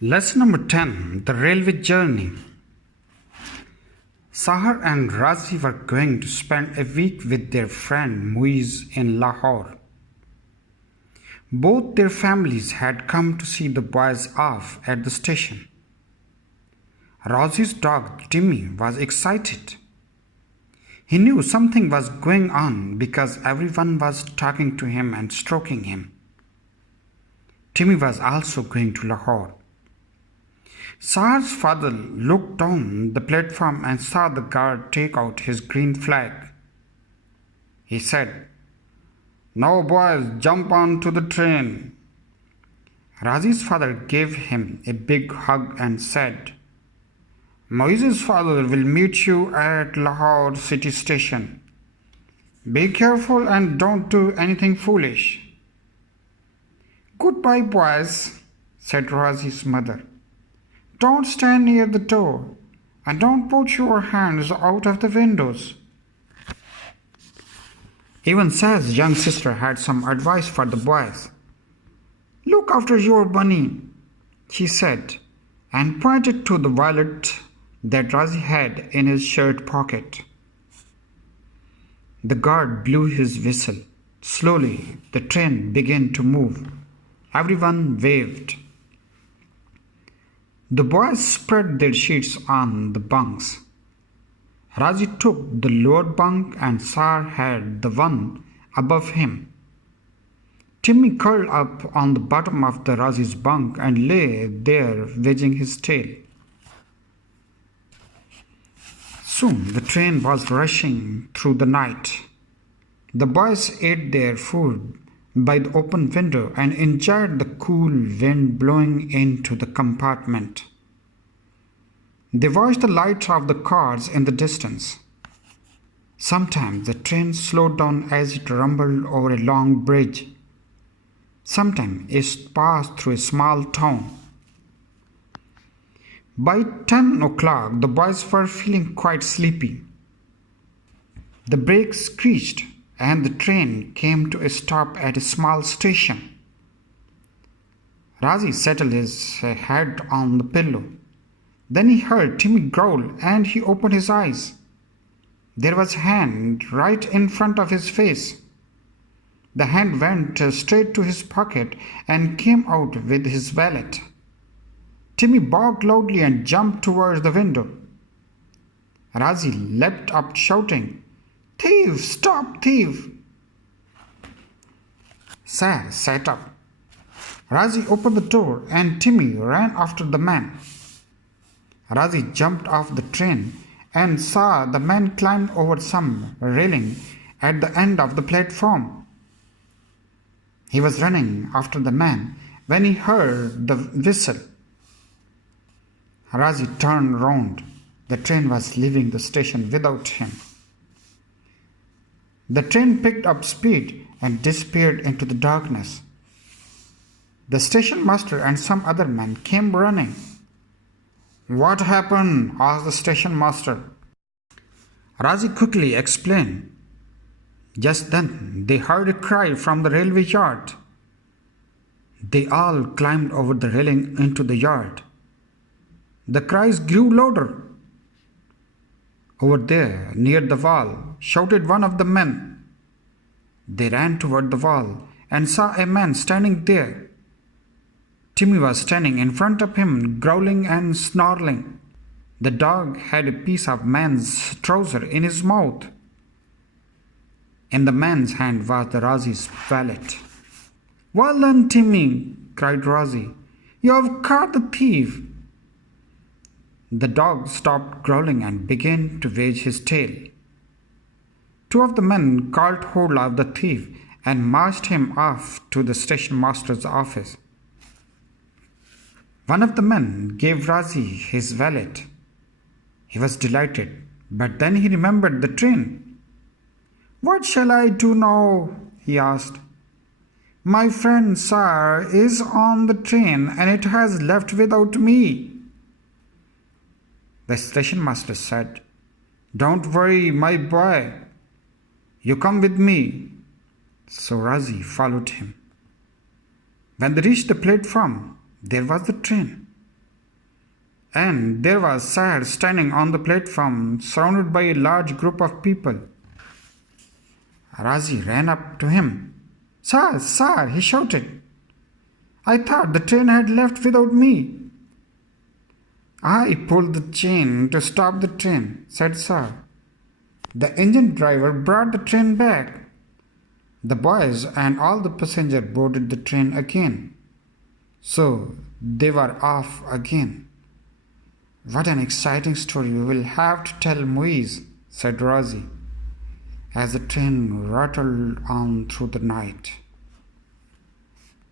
Lesson number 10, The Railway Journey. Sahar and Razi were going to spend a week with their friend Muiz in Lahore. Both their families had come to see the boys off at the station. Razi's dog Timmy was excited. He knew something was going on because everyone was talking to him and stroking him. Timmy was also going to Lahore. Sahar's father looked down the platform and saw the guard take out his green flag. He said, "Now boys, jump onto the train." Razi's father gave him a big hug and said, "Moise's father will meet you at Lahore city station. Be careful and don't do anything foolish." "Goodbye, boys," said Razi's mother. "Don't stand near the door and don't put your hands out of the windows." Even Sah's young sister had some advice for the boys. "Look after your bunny," she said, and pointed to the wallet that Razi had in his shirt pocket. The guard blew his whistle. Slowly, the train began to move. Everyone waved. The boys spread their sheets on the bunks. Razi took the lower bunk and Sahar had the one above him. Timmy curled up on the bottom of the Razi's bunk and lay there wagging his tail. Soon the train was rushing through the night. The boys ate their food by the open window and enjoyed the cool wind blowing into the compartment. They watched the lights of the cars in the distance. Sometimes the train slowed down as it rumbled over a long bridge. Sometimes it passed through a small town. By 10 o'clock, the boys were feeling quite sleepy. The brakes screeched and the train came to a stop at a small station. Razi settled his head on the pillow. Then he heard Timmy growl and he opened his eyes. There was a hand right in front of his face. The hand went straight to his pocket and came out with his wallet. Timmy barked loudly and jumped towards the window. Razi leapt up shouting, "Thief! Stop, thief!" Sah sat up. Razi opened the door and Timmy ran after the man. Razi jumped off the train and saw the man climb over some railing at the end of the platform. He was running after the man when he heard the whistle. Razi turned round. The train was leaving the station without him. The train picked up speed and disappeared into the darkness. The station master and some other men came running. "What happened?" asked the station master. Razi quickly explained. Just then they heard a cry from the railway yard. They all climbed over the railing into the yard. The cries grew louder. "Over there, near the wall," shouted one of the men. They ran toward the wall and saw a man standing there. Timmy was standing in front of him, growling and snarling. The dog had a piece of man's trouser in his mouth. In the man's hand was the Razi's wallet. "Well done, Timmy," cried Razi. "You have caught the thief." The dog stopped growling and began to wag his tail. Two of the men caught hold of the thief and marched him off to the station master's office. One of the men gave Razi his wallet. He was delighted, but then he remembered the train. "What shall I do now?" he asked. "My friend Sahar is on the train and it has left without me." The station master said, "Don't worry, my boy. You come with me." So Razi followed him. When they reached the platform, there was the train. And there was Sahar standing on the platform, surrounded by a large group of people. Razi ran up to him. Sir, sir, he shouted. I thought the train had left without me. I pulled the chain to stop the train, said Sir. The engine driver brought the train back. The boys and all the passengers boarded the train again. So they were off again. What an exciting story we will have to tell Muiz, said Razi, as the train rattled on through the night.